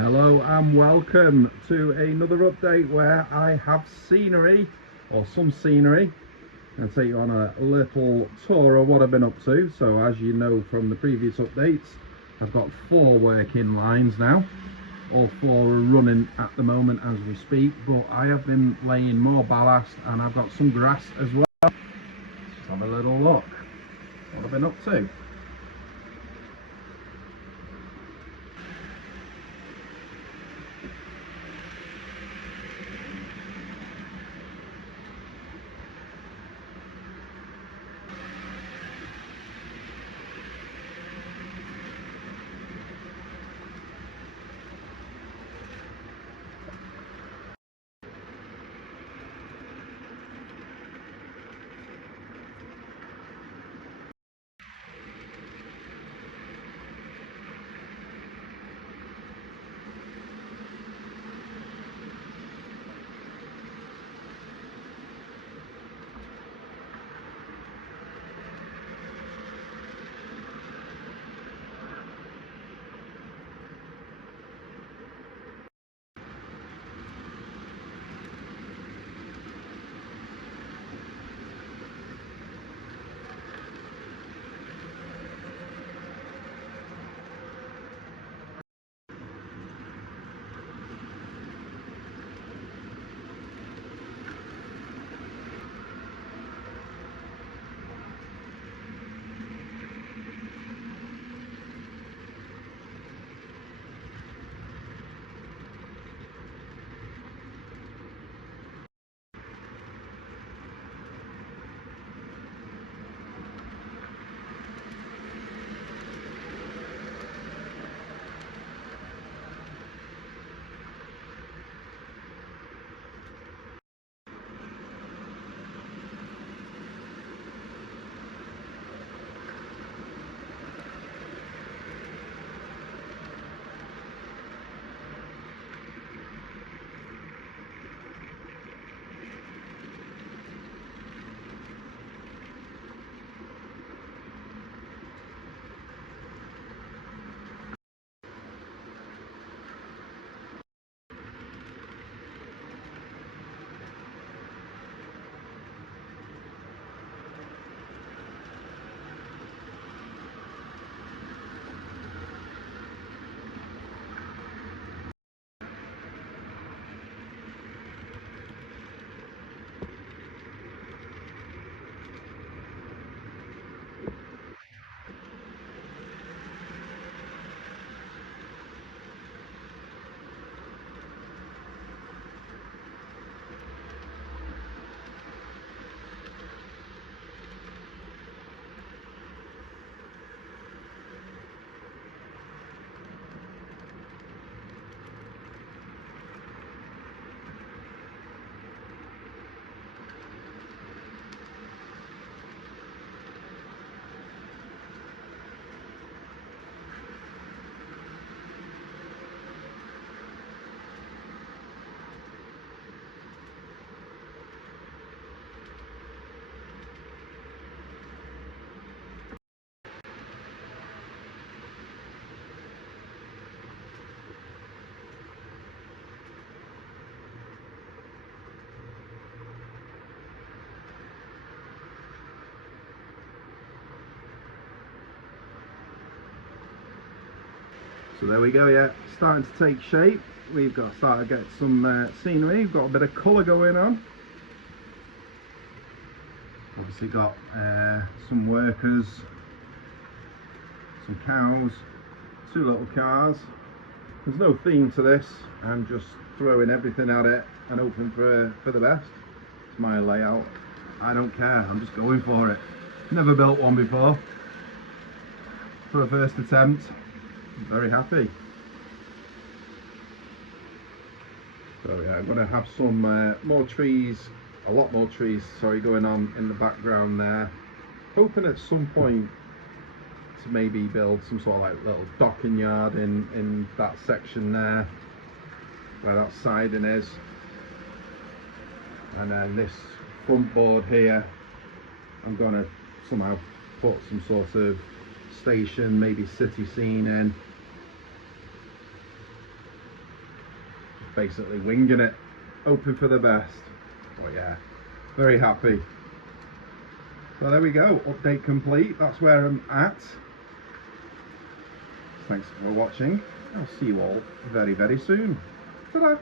Hello and welcome to another update where I have scenery, or some scenery. I'll take you on a little tour of what I've been up to. So as you know from the previous updates, I've got 4 working lines now. All 4 are running at the moment as we speak, but I have been laying more ballast and I've got some grass as well. Let's just have a little look what I've been up to. So there we go, yeah, starting to take shape. We've got started to get some scenery, we've got a bit of colour going on. Obviously got some workers, some cows, 2 little cars. There's no theme to this, I'm just throwing everything at it and hoping for the best. It's my layout, I don't care, I'm just going for it. Never built one before. For a first attempt, I'm very happy. So yeah, I'm going to have some more trees, a lot more trees, sorry, going on in the background there. Hoping at some point to maybe build some sort of like little docking yard in that section there, where that siding is. And then this front board here, I'm going to somehow put some sort of station, maybe city scene in. basically winging it, hoping for the best. But yeah, very happy. So there we go, update complete. That's where I'm at. Thanks for watching. I'll see you all very, very soon. Ta-da!